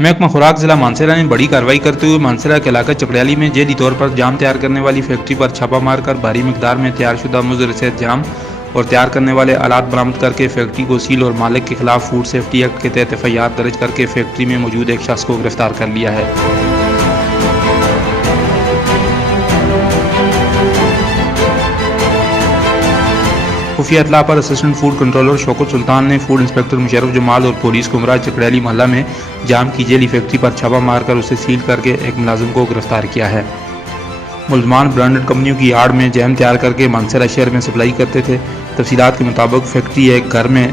महकमा खुराक जिला मानसरा ने बड़ी कार्रवाई करते हुए मानसरा के इलाका चकड़ियाली में जैली तौर पर जाम तैयार करने वाली फैक्ट्री पर छापा मारकर भारी मिकदार में तैयारशुदा मुज़र सहित जाम और तैयार करने वाले आलात बरामद करके फैक्ट्री को सील और मालिक के खिलाफ फूड सेफ्टी एक्ट के तहत एफआईआर दर्ज करके फैक्ट्री में मौजूद एक शख्स को गिरफ्तार कर लिया है। खुफिया इतला पर असिस्टेंट फूड कंट्रोलर शौकत सुल्तान ने फूड इंस्पेक्टर मुशर्रफ जमाल और पुलिस को हमरा चकड़ियाली मोहल्ला में जाम की जेली फैक्ट्री पर छापा मारकर उसे सील करके एक मुलाजिम को गिरफ्तार किया है। मुलजमान ब्रांडेड कंपनियों की आड़ में जैम तैयार करके मानसरा शहर में सप्लाई करते थे। तफसीलात के मुताबिक फैक्ट्री एक घर में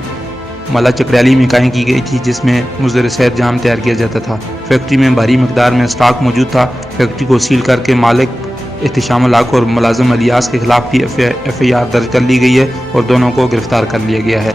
मोहल्ला चकड़ियाली में कायम की गई थी जिसमें मुज़र सहित जाम तैयार किया जाता था। फैक्ट्री में भारी मिकदार में स्टॉक मौजूद था। फैक्ट्री को सील करके मालिक एहतिशाम लाख और मुलाजिम अलियास के खिलाफ भी एफआईआर दर्ज कर ली गई है और दोनों को गिरफ्तार कर लिया गया है।